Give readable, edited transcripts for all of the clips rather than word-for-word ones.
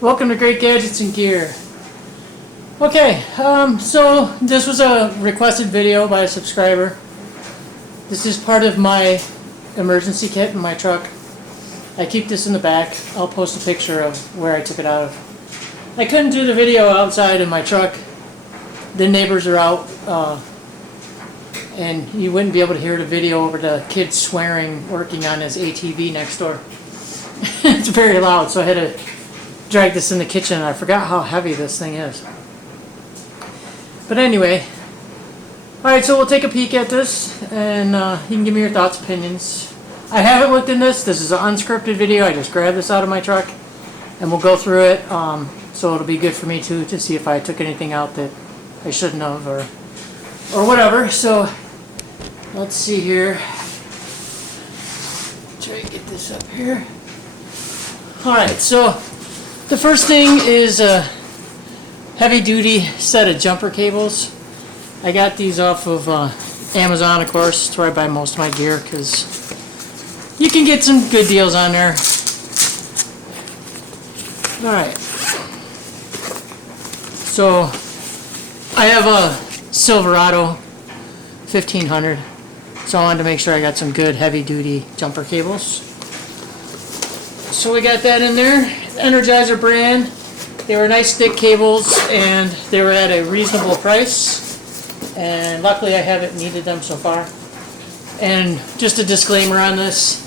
Welcome to Great Gadgets and Gear. Okay, so this was a requested video by a subscriber. This is part of my emergency kit in my truck. I keep this in the back. I'll post a picture of where I took it out of. I couldn't do the video outside in my truck. The neighbors are out, and you wouldn't be able to hear the video over the kid swearing working on his ATV next door. It's very loud, so I had to drag this in the kitchen. I forgot how heavy this thing is. But anyway, alright, so we'll take a peek at this, and you can give me your thoughts, opinions. I haven't looked in this. This is an unscripted video. I just grabbed this out of my truck, and we'll go through it. So it'll be good for me too to see if I took anything out that I shouldn't have, or whatever. So let's see here. Try to get this up here. Alright, so the first thing is a heavy-duty set of jumper cables. I got these off of Amazon, of course. That's where I buy most of my gear, because you can get some good deals on there. Alright. So, I have a Silverado 1500. So I wanted to make sure I got some good heavy-duty jumper cables. So we got that in there. Energizer brand. They were nice thick cables, and they were at a reasonable price. And luckily I haven't needed them so far. And just a disclaimer on this.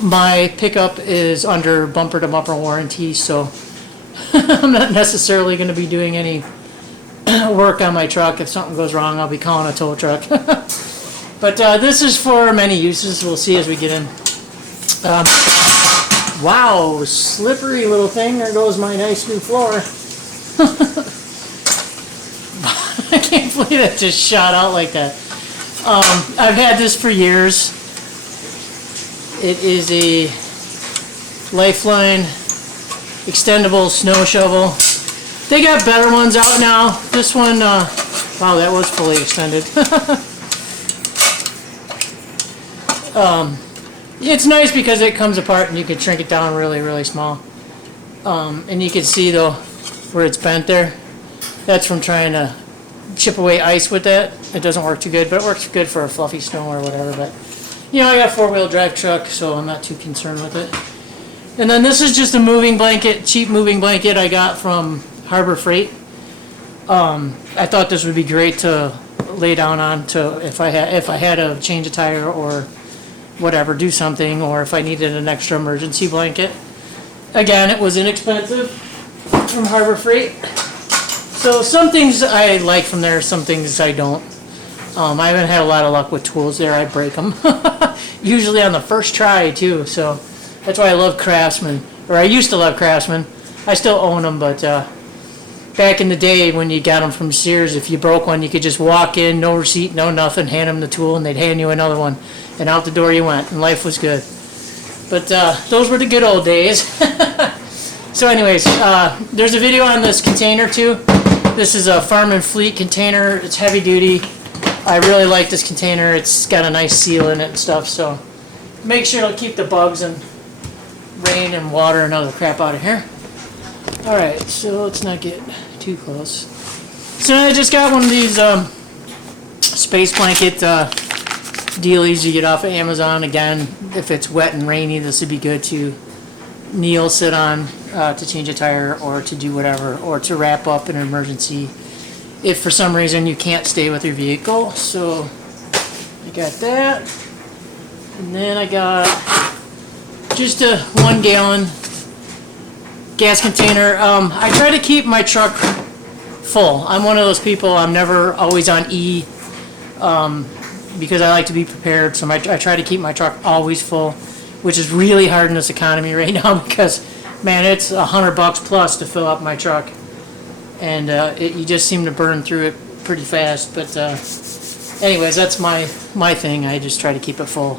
My pickup is under bumper-to-bumper warranty, so I'm not necessarily going to be doing any work on my truck. If something goes wrong, I'll be calling a tow truck. But this is for many uses. We'll see as we get in. Wow, slippery little thing. There goes my nice new floor. I can't believe it just shot out like that. I've had this for years. It is a Lifeline extendable snow shovel. They got better ones out now. This one, wow, that was fully extended. It's nice because it comes apart and you can shrink it down really, really small. And you can see though where it's bent there. That's from trying to chip away ice with that. It doesn't work too good, but it works good for a fluffy snow or whatever. But you know, I got a 4-wheel drive truck, so I'm not too concerned with it. And then this is just a moving blanket, cheap moving blanket I got from Harbor Freight. I thought this would be great to lay down on to if I had to change a tire or whatever, do something, or if I needed an extra emergency blanket. Again, it was inexpensive from Harbor Freight. So some things I like from there, some things I don't. I haven't had a lot of luck with tools there. I break them. Usually on the first try too, so that's why I love Craftsman. Or I used to love Craftsman. I still own them, but back in the day when you got them from Sears, if you broke one, you could just walk in, no receipt, no nothing, hand them the tool, and they'd hand you another one. And out the door you went, and life was good. But those were the good old days. So anyways, there's a video on this container too. This is a Farm and Fleet container. It's heavy duty. I really like this container. It's got a nice seal in it and stuff, so make sure it'll keep the bugs and rain and water and other crap out of here. Alright, so let's not get too close. So I just got one of these space blanket dealies you get off of Amazon. Again, if it's wet and rainy, this would be good to kneel, sit on, to change a tire, or to do whatever, or to wrap up in an emergency if for some reason you can't stay with your vehicle. So I got that, and then I got just a 1 gallon gas container. I try to keep my truck full. I'm one of those people, I'm never always on E, because I like to be prepared. So I try to keep my truck always full, which is really hard in this economy right now because, man, it's $100 plus to fill up my truck, and you just seem to burn through it pretty fast. But anyways, that's my thing. I just try to keep it full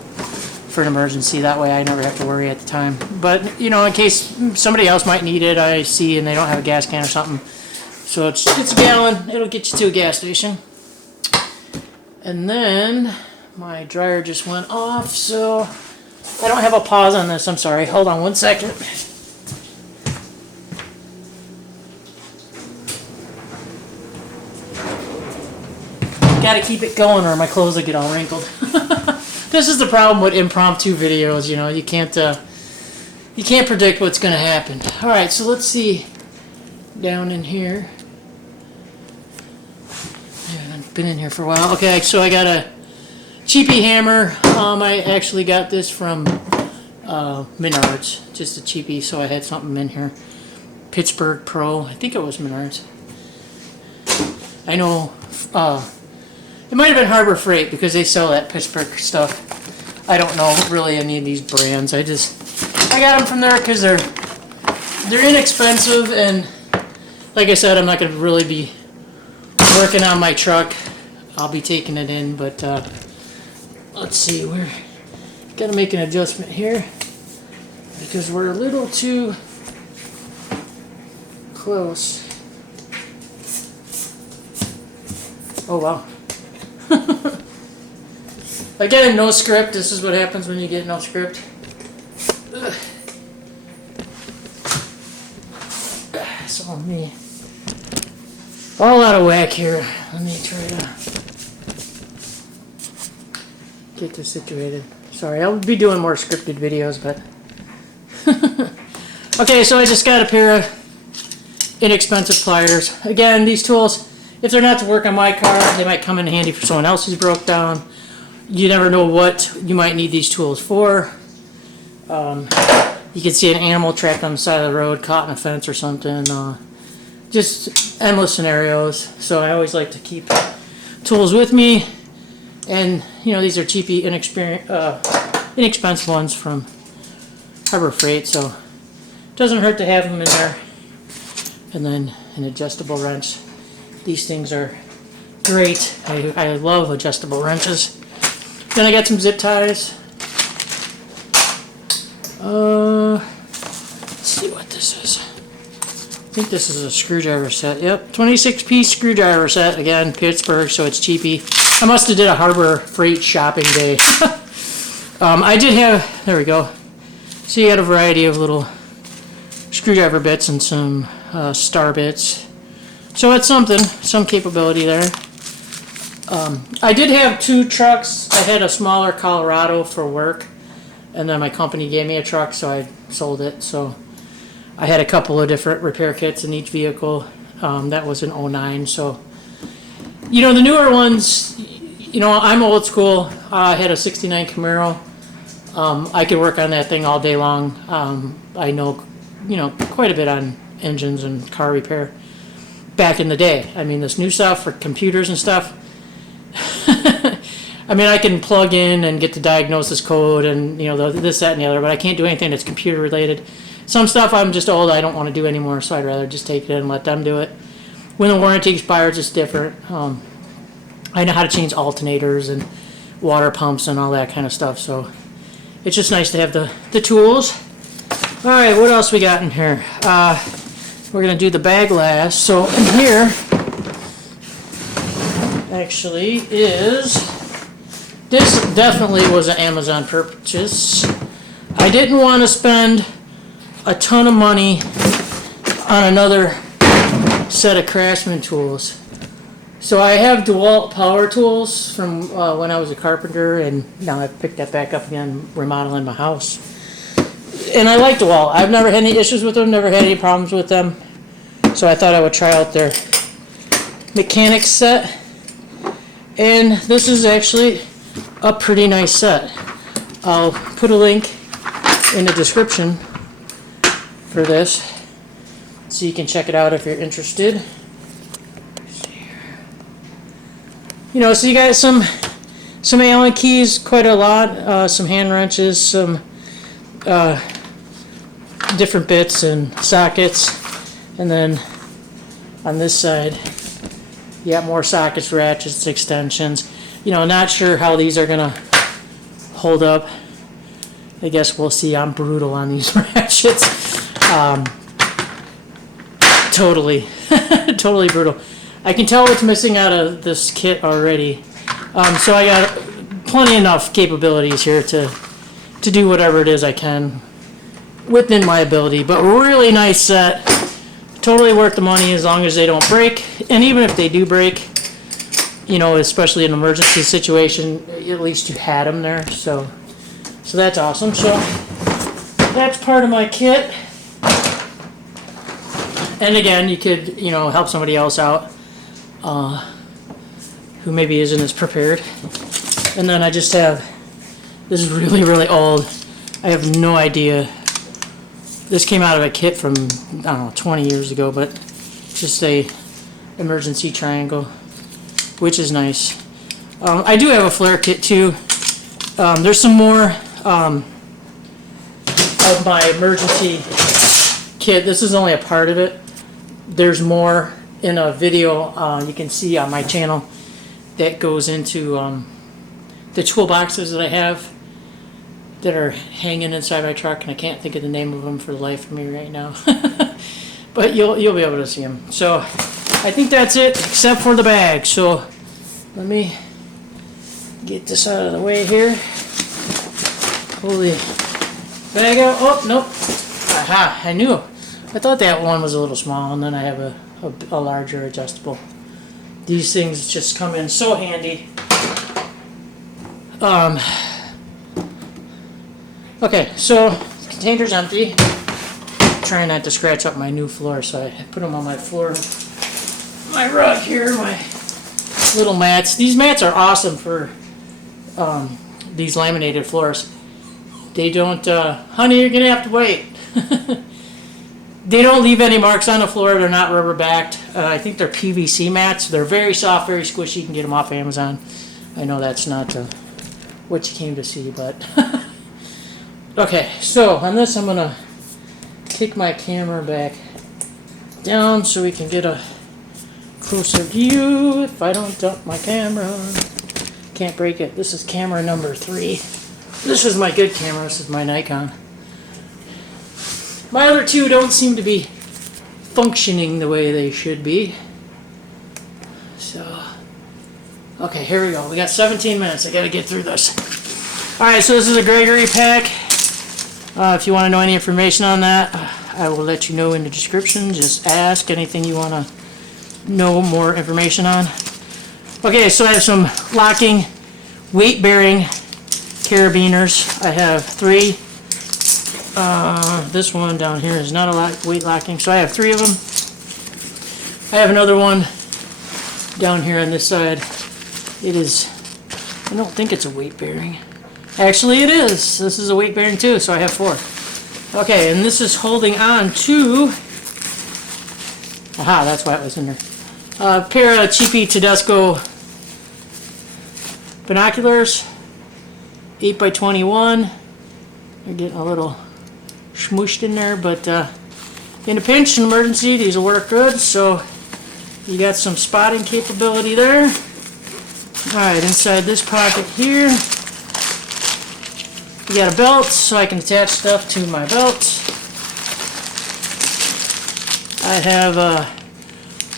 for an emergency. That way I never have to worry at the time. But you know, in case somebody else might need it, I see, and they don't have a gas can or something. So it's a gallon. It'll get you to a gas station. And then my dryer just went off, so I don't have a pause on this. I'm sorry. Hold on one second. gotta keep it going or my clothes will get all wrinkled. This is the problem with impromptu videos, you know, you can't predict what's gonna happen. Alright, so let's see down in here. Yeah, I've been in here for a while. Okay, so I got a cheapy hammer. I actually got this from Menards, just a cheapie, so I had something in here. Pittsburgh Pro, I think it was Menards. I know, it might have been Harbor Freight because they sell that Pittsburgh stuff. I don't know really any of these brands. I got them from there because they're inexpensive, and like I said, I'm not going to really be working on my truck. I'll be taking it in, but let's see, we're got to make an adjustment here because we're a little too close. Oh wow. Again, no script. This is what happens when you get no script. Ugh. So me all out of whack here. Let me try to get this situated. Sorry, I'll be doing more scripted videos, but okay, so I just got a pair of inexpensive pliers. Again, these tools, if they're not to work on my car, they might come in handy for someone else who's broke down. You never know what you might need these tools for. You can see an animal trapped on the side of the road, caught in a fence or something. Just endless scenarios. So I always like to keep tools with me. And, you know, these are cheapy, inexpensive ones from Harbor Freight. So it doesn't hurt to have them in there. And then an adjustable wrench. These things are great. I love adjustable wrenches. Then I got some zip ties. Let's see what this is. I think this is a screwdriver set. Yep, 26-piece screwdriver set. Again, Pittsburgh, so it's cheapy. I must have did a Harbor Freight shopping day. I did have, there we go. So you got a variety of little screwdriver bits and some star bits. So it's something, some capability there. I did have two trucks. I had a smaller Colorado for work, and then my company gave me a truck, so I sold it. So I had a couple of different repair kits in each vehicle. That was an '09. So, you know, the newer ones, you know, I'm old school. I had a '69 Camaro. I could work on that thing all day long. I know, you know, quite a bit on engines and car repair back in the day. I mean, this new stuff for computers and stuff, I mean, I can plug in and get the diagnosis code and, you know, this, that, and the other, but I can't do anything that's computer related. Some stuff I'm just old, I don't want to do anymore, so I'd rather just take it in and let them do it. When the warranty expires, it's different. I know how to change alternators and water pumps and all that kind of stuff, so it's just nice to have the tools. All right, what else we got in here? We're going to do the bag last. So in here, actually, is, this definitely was an Amazon purchase. I didn't want to spend a ton of money on another set of Craftsman tools. So I have DeWalt power tools from when I was a carpenter, and now I've picked that back up again, remodeling my house. And I like DeWalt. I've never had any issues with them, never had any problems with them. So I thought I would try out their mechanics set. And this is actually a pretty nice set. I'll put a link in the description for this so you can check it out if you're interested. You know, so you got some Allen keys, quite a lot, some hand wrenches, some different bits and sockets, and then on this side you got more sockets, ratchets, extensions. You know, not sure how these are gonna hold up. I guess we'll see. I'm brutal on these ratchets. Totally totally brutal. I can tell what's missing out of this kit already. So I got plenty enough capabilities here to do whatever it is I can within my ability. But really nice set. Totally worth the money as long as they don't break. And even if they do break, you know, especially in an emergency situation, at least you had them there. So that's awesome. So that's part of my kit. And again, you could, you know, help somebody else out who maybe isn't as prepared. And then I just have, this is really, really old. I have no idea. This came out of a kit from, I don't know, 20 years ago, but just a emergency triangle, which is nice. I do have a flare kit too. There's some more of my emergency kit. This is only a part of it. There's more in a video you can see on my channel that goes into the toolboxes that I have that are hanging inside my truck, and I can't think of the name of them for the life of me right now. But you'll be able to see them. So I think that's it, except for the bag. So let me get this out of the way here. Pull the bag out. Oh, nope. Aha, I knew. I thought that one was a little small, and then I have a larger adjustable. These things just come in so handy. Okay, so the container's empty. Trying not to scratch up my new floor, so I put them on my floor. My rug here, my little mats. These mats are awesome for these laminated floors. They don't, honey, you're gonna have to wait. They don't leave any marks on the floor. They're not rubber backed. I think they're PVC mats. They're very soft, very squishy. You can get them off Amazon. I know that's not what you came to see, but okay. So on this, I'm gonna kick my camera back down so we can get a closer view. If I don't dump my camera, can't break it. This is camera number 3. This is my good camera. This is my Nikon. My other two don't seem to be functioning the way they should be. So, okay, here we go. We got 17 minutes. I gotta get through this. Alright, so this is a Gregory pack. If you want to know any information on that, I will let you know in the description. Just ask anything you want to know more information on. Okay, so I have some locking, weight-bearing carabiners. I have 3. This one down here is not a lot weight locking, so I have 3 of them. I have another one down here on this side. It is, I don't think it's a weight bearing. Actually it is. This is a weight bearing too, so I have 4. Okay, and this is holding on to, aha, that's why it was in there. A pair of cheapy Tedesco binoculars, 8x21. They're getting a little smooshed in there, but in a pinch, an emergency, these will work good. So you got some spotting capability there. Alright, inside this pocket here, you got a belt, so I can attach stuff to my belt. I have a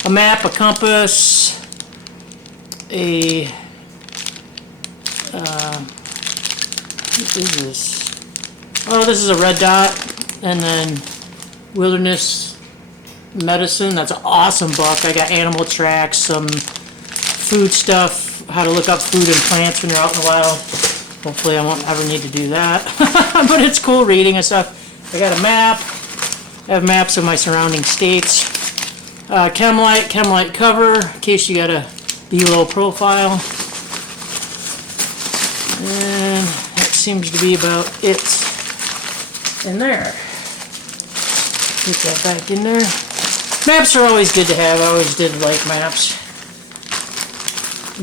map, a compass, a what is this? Oh, this is a red dot, and then Wilderness Medicine. That's an awesome book. I got animal tracks, some food stuff, how to look up food and plants when you're out in the wild. Hopefully I won't ever need to do that. But it's cool reading and stuff. I got a map. I have maps of my surrounding states. Chem-Light cover, in case you got a low profile. And that seems to be about it in there. Get that back in there. Maps are always good to have. I always did like maps.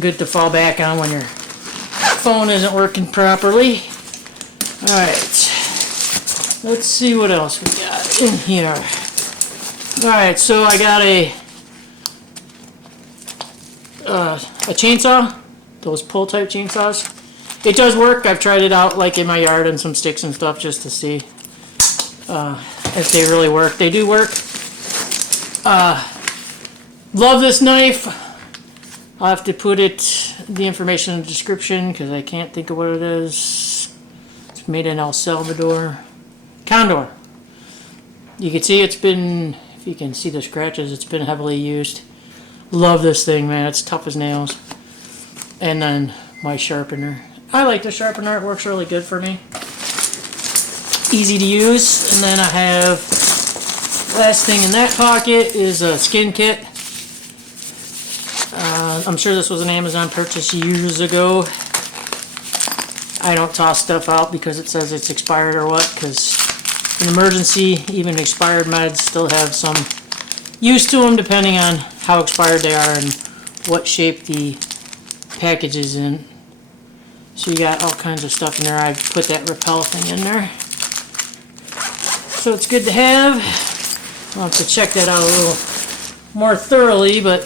Good to fall back on when your phone isn't working properly. Alright. Let's see what else we got in here. Alright, so I got a chainsaw. Those pull type chainsaws. It does work. I've tried it out like in my yard and some sticks and stuff just to see if they really work. They do work. Love this knife. I'll have to put the information in the description because I can't think of what it is. It's made in El Salvador. Condor. You can see it's been, if you can see the scratches, it's been heavily used. Love this thing, man. It's tough as nails. And then my sharpener. I like the sharpener, it works really good for me. Easy to use. And then I have, last thing in that pocket is a skin kit. I'm sure this was an Amazon purchase years ago. I don't toss stuff out because it says it's expired or what, because in emergency, even expired meds still have some use to them depending on how expired they are and what shape the package is in. So you got all kinds of stuff in there. I put that repel thing in there. So it's good to have. I'll have to check that out a little more thoroughly, but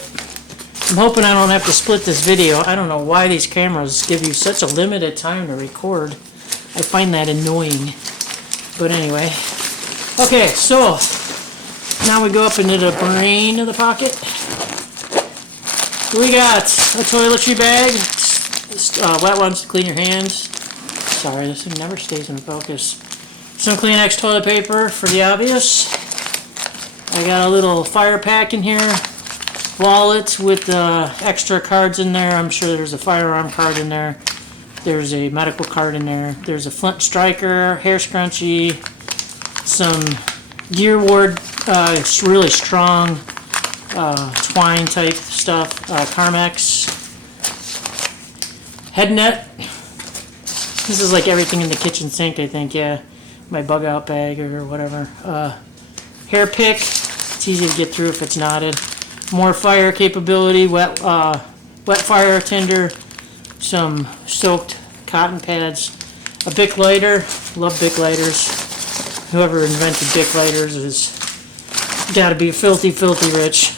I'm hoping I don't have to split this video. I don't know why these cameras give you such a limited time to record. I find that annoying. But anyway. Okay, so now we go up into the brain of the pocket. We got a toiletry bag. Wet ones to clean your hands. Sorry, this thing never stays in focus. Some Kleenex toilet paper for the obvious. I got a little fire pack in here. Wallet with extra cards in there. I'm sure there's a firearm card in there. There's a medical card in there. There's a Flint Striker, hair scrunchie, some Gear Ward, it's really strong twine type stuff, Carmex, head net. This is like everything in the kitchen sink, I think, yeah. My bug out bag or whatever. Hair pick, it's easy to get through if it's knotted. More fire capability, wet fire tinder, some soaked cotton pads, a Bic lighter. Love Bic lighters. Whoever invented Bic lighters has got to be filthy, filthy rich.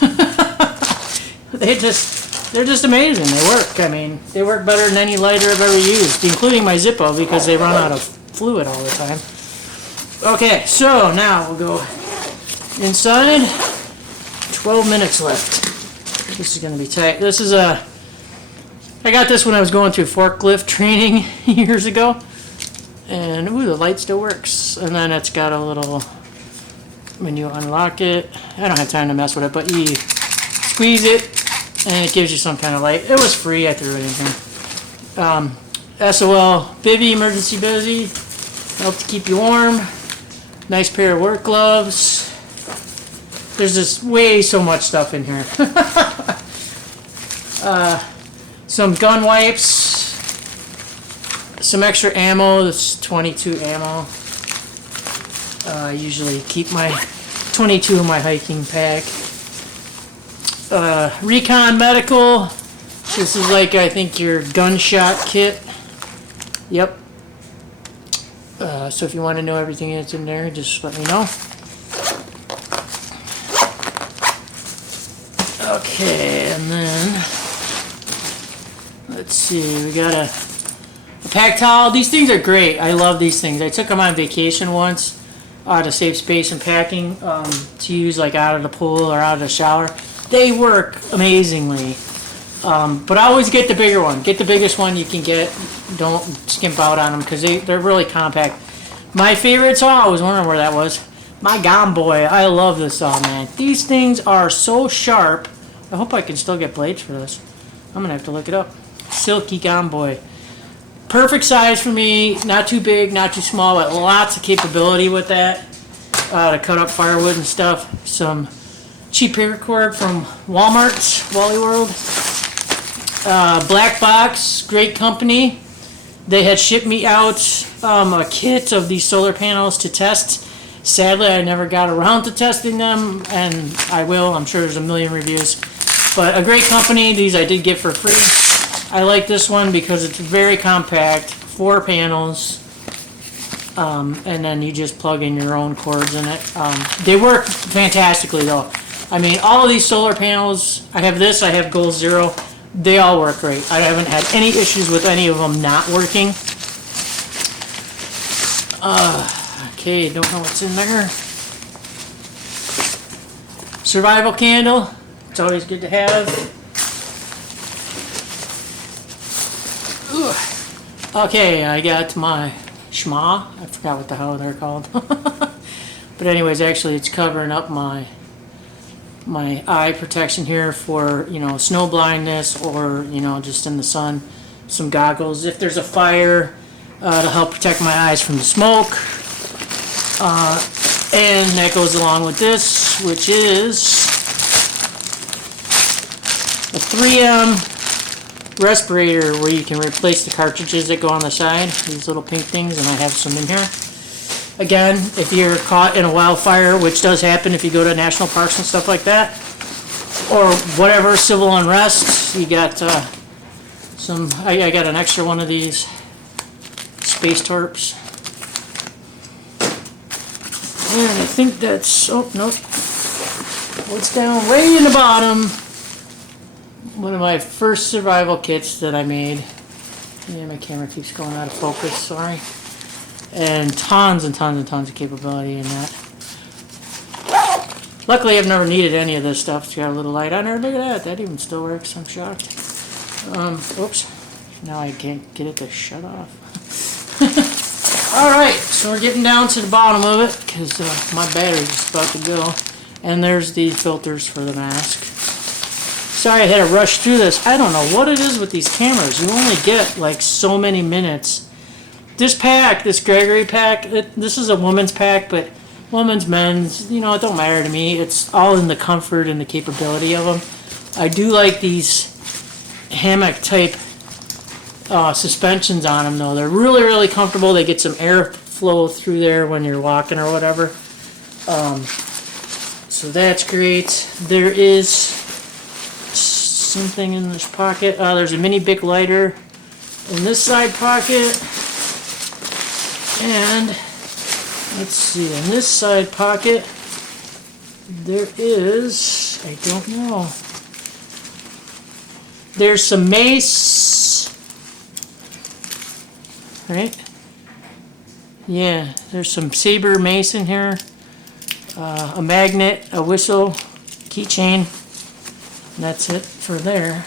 They're just amazing. They work. I mean, they work better than any lighter I've ever used, including my Zippo, because they run out of fluid all the time. Okay, so now we'll go inside. 12 minutes left. This is going to be tight. This is I got this when I was going through forklift training years ago. And, ooh, the light still works. And then it's got a little, when you unlock it, I don't have time to mess with it, but you squeeze it, and it gives you some kind of light. It was free, I threw it in here. SOL Bivy, emergency busy, help to keep you warm. Nice pair of work gloves. There's just way so much stuff in here. Some gun wipes, some extra ammo. This is 22 ammo. I usually keep my 22 in my hiking pack. Recon Medical. This is like, I think, your gunshot kit. Yep. So if you want to know everything that's in there, just let me know. Okay, and then let's see, we got a pack towel. These things are great. I love these things. I took them on vacation once to save space and packing to use like out of the pool or out of the shower. They work amazingly. But I always get the bigger one. Get the biggest one you can get. Don't skimp out on them because they're really compact. My favorite saw, I was wondering where that was. My Gomboy. I love this saw, man. These things are so sharp. I hope I can still get blades for this. I'm going to have to look it up. Silky Gomboy. Perfect size for me. Not too big, not too small, but lots of capability with that. To cut up firewood and stuff. Some cheap paracord from Walmart, Wally World. Black Box, great company. They had shipped me out a kit of these solar panels to test. Sadly, I never got around to testing them, and I will. I'm sure there's a million reviews. But a great company. These I did get for free. I like this one because it's very compact, 4 panels, and then you just plug in your own cords in it. They work fantastically, though. I mean, all of these solar panels, I have this, I have Goal Zero. They all work great. I haven't had any issues with any of them not working. Okay, don't know what's in there. Survival candle. It's always good to have. Ugh. Okay, I got my schma. I forgot what the hell they're called. But anyways, actually it's covering up my my eye protection here for, you know, snow blindness or, you know, just in the sun. Some goggles if there's a fire to help protect my eyes from the smoke. And that goes along with this, which is a 3M respirator where you can replace the cartridges that go on the side, these little pink things, and I have some in here. Again, if you're caught in a wildfire, which does happen if you go to national parks and stuff like that, or whatever, civil unrest, you got I got an extra one of these space tarps. And I think that's, oh, nope. What's down way in the bottom? One of my first survival kits that I made. Yeah, my camera keeps going out of focus, sorry. And tons and tons and tons of capability in that. Luckily, I've never needed any of this stuff. It's got a little light on there. Look at that. That even still works. I'm shocked. Oops. Now I can't get it to shut off. Alright, so we're getting down to the bottom of it because my battery's about to go. And there's the filters for the mask. Sorry I had to rush through this. I don't know what it is with these cameras. You only get like so many minutes. This pack, this Gregory pack, this is a woman's pack, but women's, men's, you know, it don't matter to me. It's all in the comfort and the capability of them. I do like these hammock type suspensions on them though. They're really, really comfortable. They get some airflow through there when you're walking or whatever. So that's great. There is something in this pocket. There's a mini Bic lighter in this side pocket. And let's see, in this side pocket there is, I don't know. There's some mace. Right? Yeah, there's some saber mace in here. A magnet, a whistle, keychain. And that's it for there.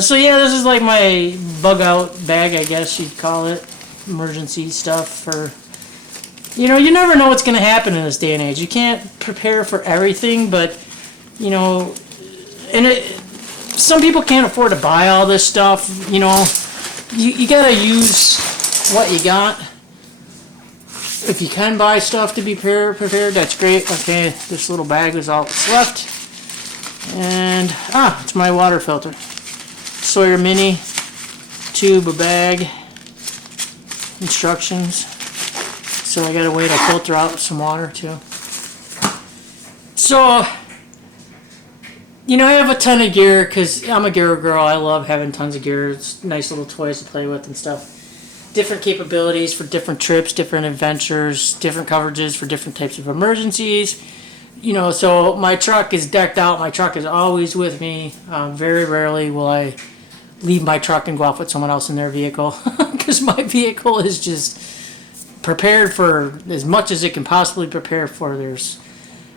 So yeah, this is like my bug out bag, I guess you'd call it. Emergency stuff for, you know, you never know what's going to happen in this day and age. You can't prepare for everything, but, you know, and some people can't afford to buy all this stuff, you know. You got to use what you got. If you can buy stuff to be prepared, that's great. Okay, this little bag is all that's left. And, it's my water filter. Sawyer Mini, tube, a bag, instructions. So I gotta wait to filter out some water too. So, you know, I have a ton of gear because I'm a gear girl. I love having tons of gear. It's nice little toys to play with and stuff. Different capabilities for different trips, different adventures, different coverages for different types of emergencies. You know, so my truck is decked out. My truck is always with me. Very rarely will I leave my truck and go off with someone else in their vehicle because my vehicle is just prepared for as much as it can possibly prepare for. There's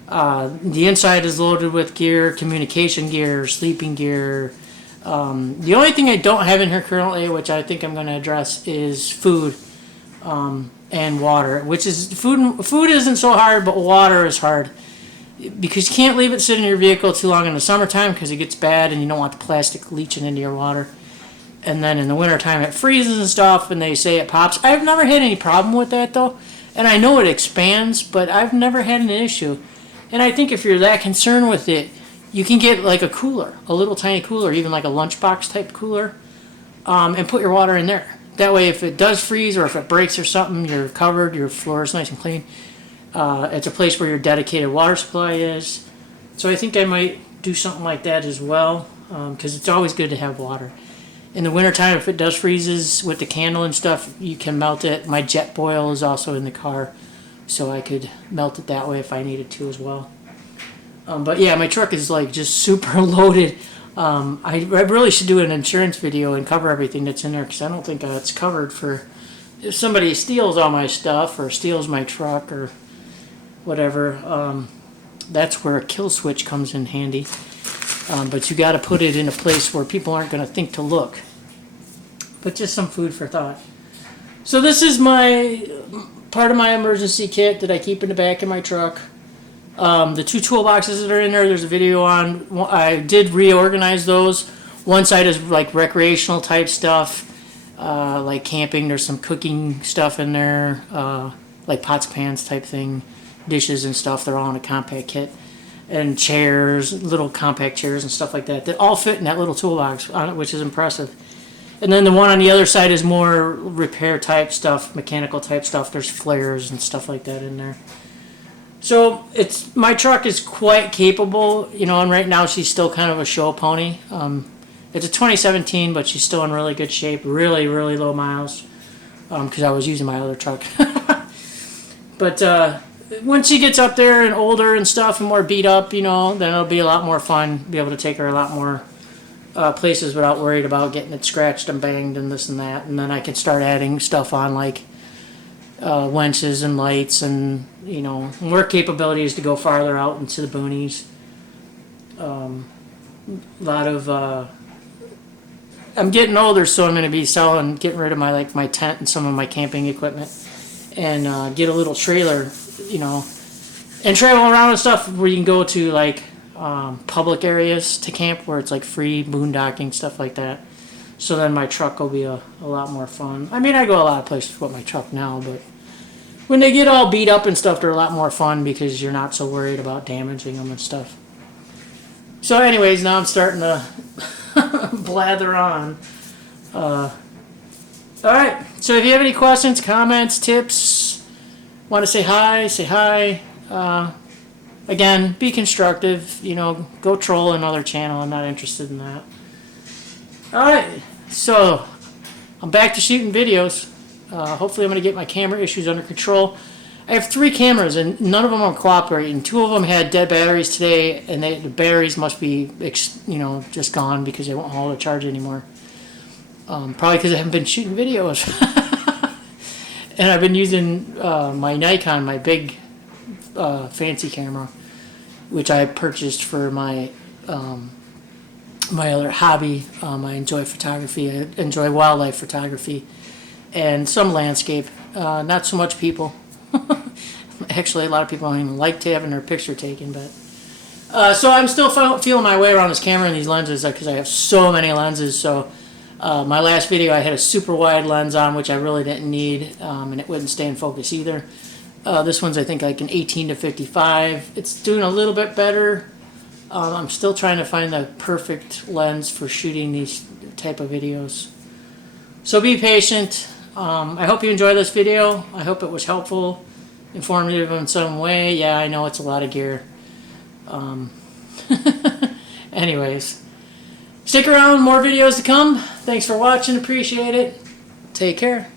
the inside is loaded with gear, communication gear, sleeping gear. The only thing I don't have in here currently, which I think I'm going to address, is food and water. Which is food isn't so hard, but water is hard because you can't leave it sitting in your vehicle too long in the summertime because it gets bad and you don't want the plastic leaching into your water. And then in the wintertime it freezes and stuff and they say it pops. I've never had any problem with that though. And I know it expands, but I've never had an issue. And I think if you're that concerned with it, you can get like a cooler, a little tiny cooler, even like a lunchbox type cooler, and put your water in there. That way if it does freeze or if it breaks or something, you're covered, your floor is nice and clean. It's a place where your dedicated water supply is. So I think I might do something like that as well, because it's always good to have water. In the wintertime, if it does freezes with the candle and stuff, you can melt it. My jet boil is also in the car, so I could melt it that way if I needed to as well. But yeah, my truck is like just super loaded. I really should do an insurance video and cover everything that's in there because I don't think it's covered for if somebody steals all my stuff or steals my truck or whatever. That's where a kill switch comes in handy. But you got to put it in a place where people aren't going to think to look. But just some food for thought. So this is my part of my emergency kit that I keep in the back of my truck. The 2 toolboxes that are in there, there's a video on. I did reorganize those. One side is like recreational type stuff, like camping. There's some cooking stuff in there, like pots, pans type thing, dishes and stuff. They're all in a compact kit. And chairs, little compact chairs and stuff like that. That all fit in that little toolbox, which is impressive. And then the one on the other side is more repair type stuff, mechanical type stuff. There's flares and stuff like that in there. So my truck is quite capable, you know, and right now she's still kind of a show pony. It's a 2017, but she's still in really good shape, really, really low miles, because I was using my other truck. But once she gets up there and older and stuff and more beat up, you know, then it'll be a lot more fun, be able to take her a lot more places without worried about getting it scratched and banged and this and that. And then I can start adding stuff on like winches and lights and, you know, more capabilities to go farther out into the boonies. A lot of I'm getting older, so I'm going to be getting rid of my tent and some of my camping equipment, and get a little trailer, you know, and travel around and stuff where you can go to like public areas to camp where it's like free boondocking, stuff like that. So then my truck will be a lot more fun. I mean, I go a lot of places with my truck now, but when they get all beat up and stuff, they're a lot more fun because you're not so worried about damaging them and stuff. So anyways, now I'm starting to blather on. Alright, so if you have any questions, comments, tips, want to say hi. Again, be constructive, you know, go troll another channel. I'm not interested in that. Alright, so I'm back to shooting videos. Hopefully I'm going to get my camera issues under control. I have 3 cameras and none of them are cooperating. 2 of them had dead batteries today, and the batteries must be, you know, just gone because they won't hold a charge anymore. Probably because I haven't been shooting videos. And I've been using my Nikon, my big fancy camera, which I purchased for my my other hobby. I enjoy photography. I enjoy wildlife photography and some landscape. Not so much people. Actually, a lot of people don't even like having their picture taken. But so I'm still feeling my way around this camera and these lenses because I have so many lenses. So my last video, I had a super wide lens on, which I really didn't need, and it wouldn't stay in focus either. This one's, I think, like an 18 to 55. It's doing a little bit better. I'm still trying to find the perfect lens for shooting these type of videos. So be patient. I hope you enjoyed this video. I hope it was helpful, informative in some way. Yeah, I know it's a lot of gear. Anyways, stick around, more videos to come. Thanks for watching, appreciate it. Take care.